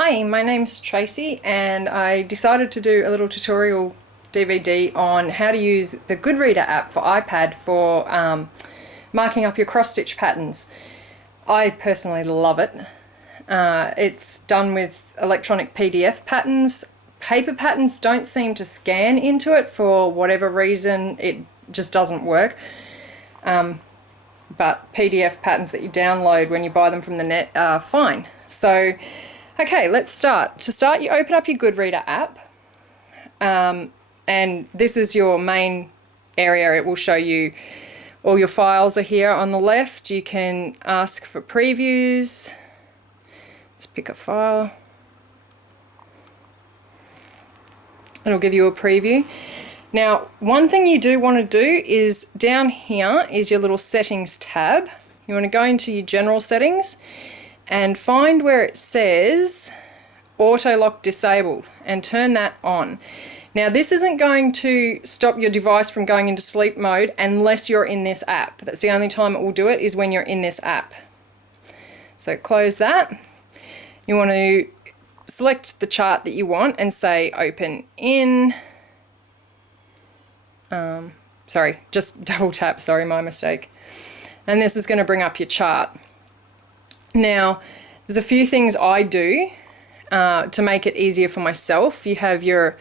Hi, my name's Tracy and I decided to do a little tutorial DVD on how to use the Goodreader app for iPad for marking up your cross-stitch patterns. I personally love it. It's done with electronic PDF patterns. Paper patterns don't seem to scan into it for whatever reason. It just doesn't work. But PDF patterns that you download when you buy them from the net are fine. So, okay, let's start. To start, you open up your Goodreader app, and this is your main area. It will show you all your files are here on the left. You can ask for previews. Let's pick a file. It'll give you a preview. Now, one thing you do want to do is down here is your little settings tab. You want to go into your general settings and find where it says auto lock disabled and turn that on. Now, this isn't going to stop your device from going into sleep mode unless you're in this app. That's the only time it will do it, is when you're in this app. So close that. You want to select the chart that you want and say open in. Sorry, just double tap, sorry, my mistake. And this is going to bring up your chart. Now, there's a few things I do to make it easier for myself. You have your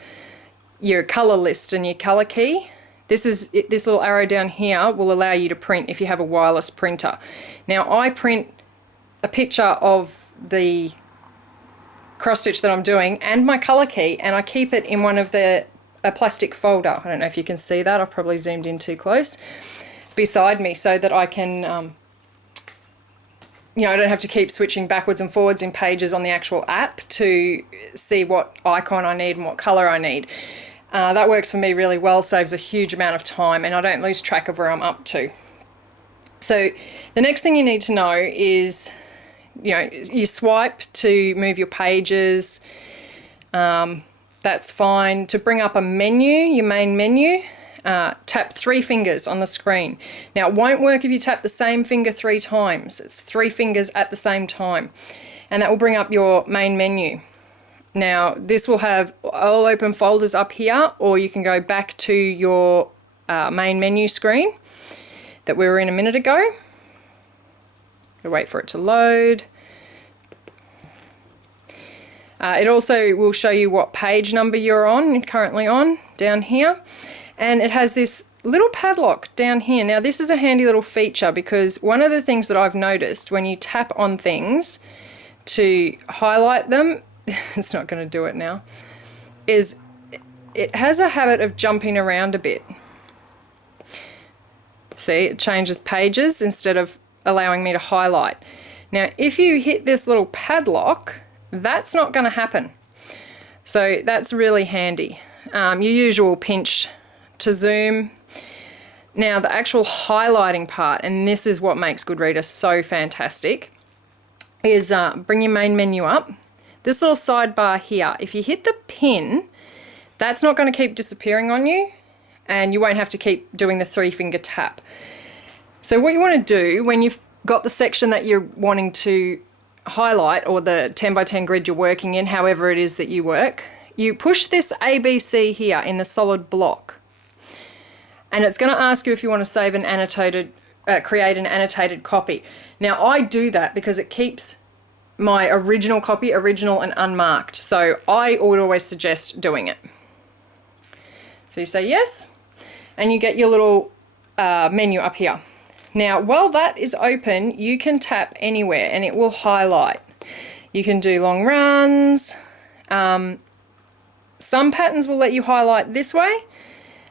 color list and your color key. This little arrow down here will allow you to print if you have a wireless printer. Now, I print a picture of the cross stitch that I'm doing and my color key, and I keep it in one of a plastic folder. I don't know if you can see that, I've probably zoomed in too close, beside me, so that I can I don't have to keep switching backwards and forwards in pages on the actual app to see what icon I need and what color I need. That works for me really well, saves a huge amount of time, and I don't lose track of where I'm up to. So the next thing you need to know is, you swipe to move your pages. That's fine. To bring up a menu, your main menu, tap 3 fingers on the screen. Now, it won't work if you tap the same finger 3 times. It's 3 fingers at the same time, and that will bring up your main menu. Now, this will have all open folders up here, or you can go back to your main menu screen that we were in a minute ago. We'll wait for it to load. It also will show you what page number you're currently on, down here. And it has this little padlock down here. Now, this is a handy little feature, because one of the things that I've noticed when you tap on things to highlight them, it's not going to do it now, is it has a habit of jumping around a bit. See, it changes pages instead of allowing me to highlight. Now, if you hit this little padlock, that's not going to happen. So that's really handy. Your usual pinch to zoom. Now, the actual highlighting part, and this is what makes Goodreader so fantastic, is bring your main menu up. This little sidebar here, if you hit the pin, that's not going to keep disappearing on you, and you won't have to keep doing the 3-finger tap. So what you want to do when you've got the section that you're wanting to highlight, or the 10 by 10 grid you're working in, however it is that you work, you push this ABC here in the solid block, and it's going to ask you if you want to save an annotated, create an annotated copy. Now, I do that because it keeps my original copy original and unmarked, so I would always suggest doing it. So you say yes, and you get your little menu up here. Now, while that is open, you can tap anywhere and it will highlight. You can do long runs. Some patterns will let you highlight this way.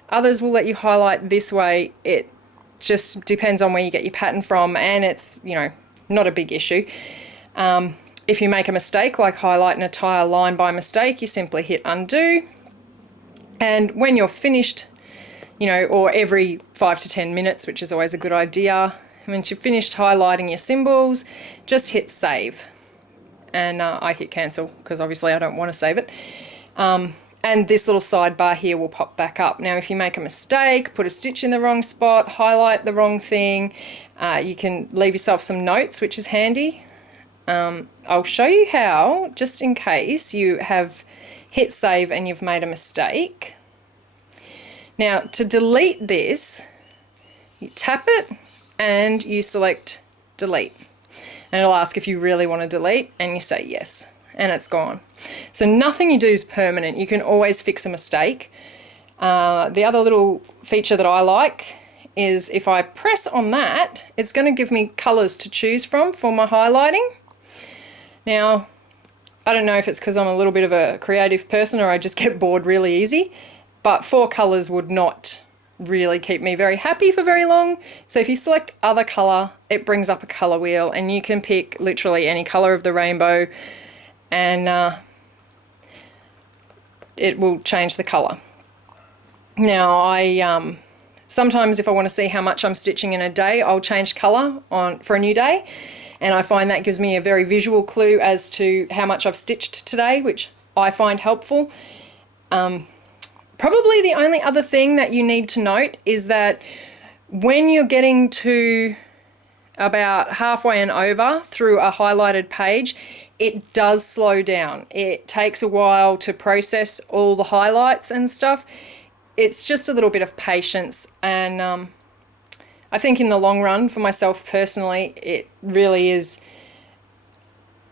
Others will let you highlight this way. It just depends on where you get your pattern from, and it's, not a big issue. If you make a mistake, like highlight an entire line by mistake, you simply hit undo. And when you're finished, or every 5 to 10 minutes, which is always a good idea, once you've finished highlighting your symbols, just hit save. And I hit cancel because obviously I don't want to save it. And this little sidebar here will pop back up. Now, if you make a mistake, put a stitch in the wrong spot, highlight the wrong thing, you can leave yourself some notes, which is handy. I'll show you how, just in case you have hit save and you've made a mistake. Now, to delete this, you tap it and you select delete. And it'll ask if you really want to delete, and you say yes, and it's gone. So nothing you do is permanent. You can always fix a mistake. The other little feature that I like is if I press on that, it's going to give me colours to choose from for my highlighting. Now, I don't know if it's because I'm a little bit of a creative person or I just get bored really easy, but 4 colours would not really keep me very happy for very long. So if you select other colour, it brings up a colour wheel and you can pick literally any colour of the rainbow, and it will change the colour. Now, I sometimes if I want to see how much I'm stitching in a day, I'll change colour for a new day, and I find that gives me a very visual clue as to how much I've stitched today, which I find helpful. Probably the only other thing that you need to note is that when you're getting to about halfway and over through a highlighted page, it does slow down. It takes a while to process all the highlights and stuff. It's just a little bit of patience, and I think in the long run, for myself personally, it really is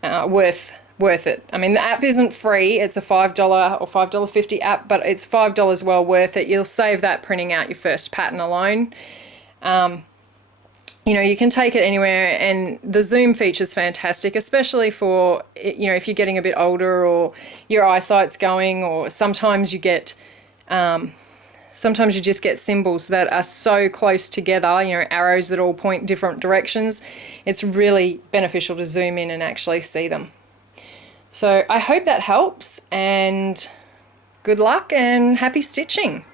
worth it. I mean, the app isn't free. It's a $5 or $5.50 app, but it's $5 well worth it. You'll save that printing out your first pattern alone. You know, you can take it anywhere, and the zoom feature's fantastic, especially for, you know, if you're getting a bit older or your eyesight's going, or sometimes you get, sometimes you just get symbols that are so close together, you know, arrows that all point different directions. It's really beneficial to zoom in and actually see them. So I hope that helps, and good luck and happy stitching.